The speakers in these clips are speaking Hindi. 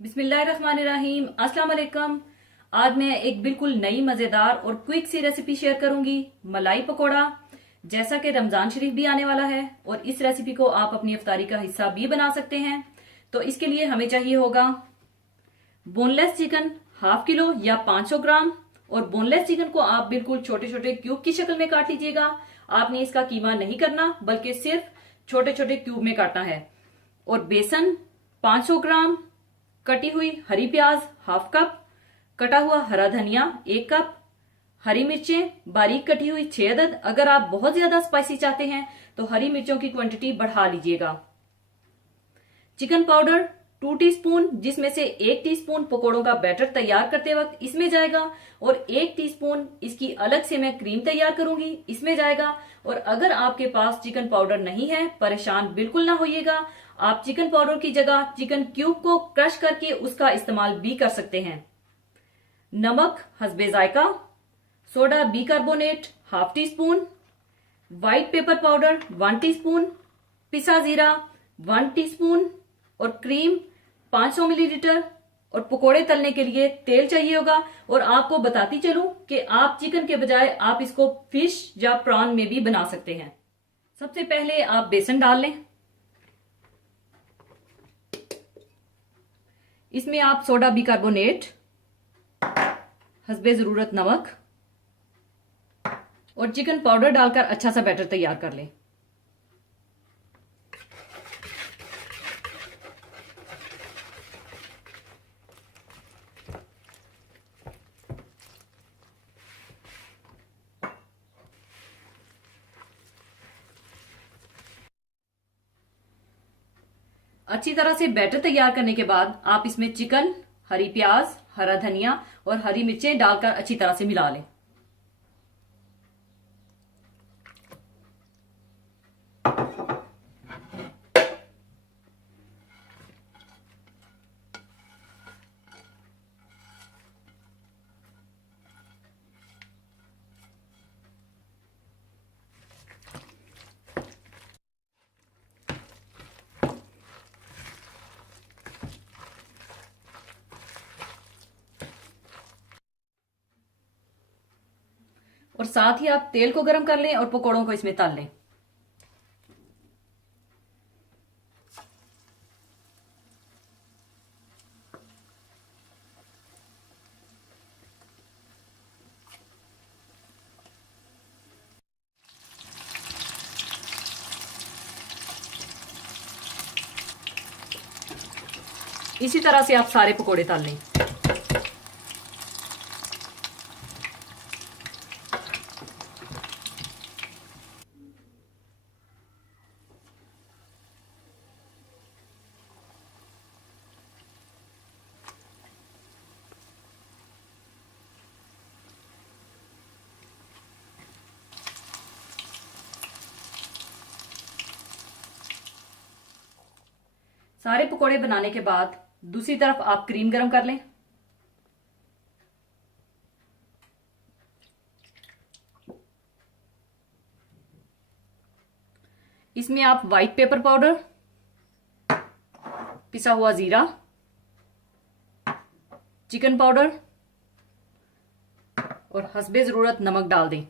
बिस्मिल्लाहिर्रहमानिर्रहीम। अस्सलाम वालेकुम। आज मैं एक बिल्कुल नई मजेदार और क्विक सी रेसिपी शेयर करूंगी, मलाई पकोड़ा। जैसा कि रमजान शरीफ भी आने वाला है और इस रेसिपी को आप अपनी इफ्तारी का हिस्सा भी बना सकते हैं। तो इसके लिए हमें चाहिए होगा बोनलेस चिकन हाफ किलो या 500 ग्राम। और बोनलेस चिकन को आप बिल्कुल छोटे छोटे क्यूब की शक्ल में काट लीजिएगा। आपने इसका कीमा नहीं करना, बल्कि सिर्फ छोटे छोटे क्यूब में काटना है। और बेसन 500 ग्राम, कटी हुई हरी प्याज हाफ कप, कटा हुआ हरा धनिया 1 कप, हरी मिर्चें बारीक कटी हुई 6 अदद। अगर आप बहुत ज्यादा स्पाइसी चाहते हैं तो हरी मिर्चों की क्वांटिटी बढ़ा लीजिएगा। चिकन पाउडर 2 टीस्पून, जिसमें से 1 टीस्पून पकोड़ों का बैटर तैयार करते वक्त इसमें जाएगा और 1 टीस्पून इसकी अलग से मैं क्रीम तैयार करूंगी, इसमें जाएगा। और अगर आपके पास चिकन पाउडर नहीं है, परेशान बिल्कुल ना होइएगा। आप चिकन पाउडर की जगह चिकन क्यूब को क्रश करके उसका इस्तेमाल भी कर सकते हैं। नमक हस्बे जायका, soda bicarbonate half teaspoon, white pepper powder 1 teaspoon, पिसा जीरा 1 टीस्पून और क्रीम 500 मिलीलीटर। और पकोड़े तलने के लिए तेल चाहिए होगा। और आपको बताती चलूं कि आप चिकन के बजाय आप इसको फिश या प्रॉन में भी बना सकते हैं। सबसे पहले आप बेसन डाल लें। इसमें आप सोडा बिकार्बोनेट, हस्बे जरूरत नमक और चिकन पाउडर डालकर अच्छा सा बैटर तैयार कर लें। अच्छी तरह से बैटर तैयार करने के बाद आप इसमें चिकन, हरी प्याज, हरा धनिया और हरी मिर्चें डालकर अच्छी तरह से मिला लें। और साथ ही आप तेल को गर्म कर लें और पकोड़ों को इसमें तल लें। इसी तरह से आप सारे पकोड़े तल लें। सारे पकोड़े बनाने के बाद दूसरी तरफ आप क्रीम गरम कर लें। इसमें आप व्हाइट पेपर पाउडर, पिसा हुआ जीरा, चिकन पाउडर और हस्बे जरूरत नमक डाल दें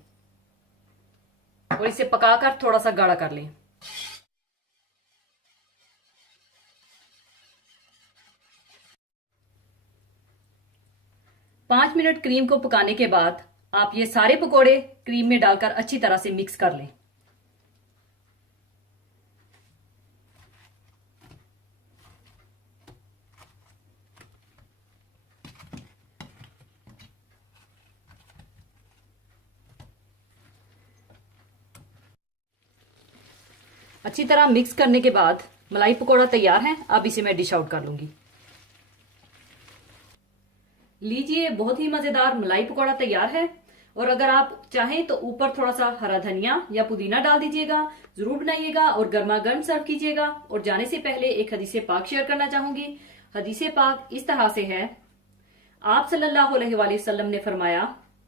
और इसे पकाकर थोड़ा सा गाढ़ा कर लें। पांच मिनट क्रीम को पकाने के बाद आप ये सारे पकोड़े क्रीम में डालकर अच्छी तरह से मिक्स कर लें। अच्छी तरह मिक्स करने के बाद मलाई पकोड़ा तैयार है। अब इसे मैं डिश आउट कर लूंगी। लीजिए, बहुत ही मजेदार मलाई पकोड़ा तैयार है। और अगर आप चाहें तो ऊपर थोड़ा सा हरा धनिया या पुदीना डाल दीजिएगा। जरूर बनाइएगा और गर्मा गर्म सर्व कीजिएगा। और जाने से पहले एक हदीसे पाक शेयर करना चाहूंगी। हदीसे पाक इस तरह से है, आप सल्लल्लाहु अलैहि वसल्लम ने फरमाया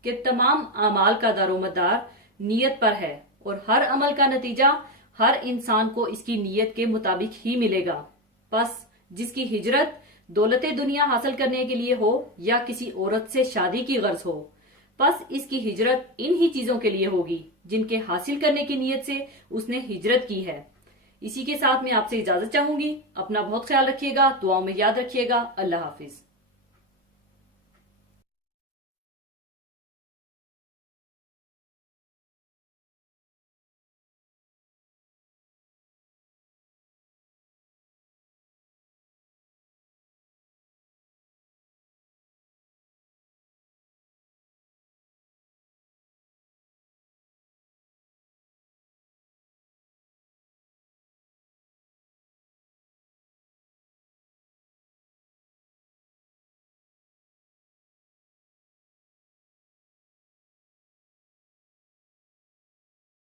कि तमाम अमाल का दारोमदार नीयत पर है और हर अमल का नतीजा हर इंसान को इसकी नीयत के मुताबिक ही मिलेगा। बस जिसकी हिजरत दौलत दुनिया हासिल करने के लिए हो या किसी औरत से शादी की गर्ज हो, बस इसकी हिजरत इन ही चीजों के लिए होगी जिनके हासिल करने की नीयत से उसने हिजरत की है। इसी के साथ मैं आपसे इजाजत चाहूंगी। अपना बहुत ख्याल रखिएगा, दुआओं में याद रखिएगा। अल्लाह हाफिज।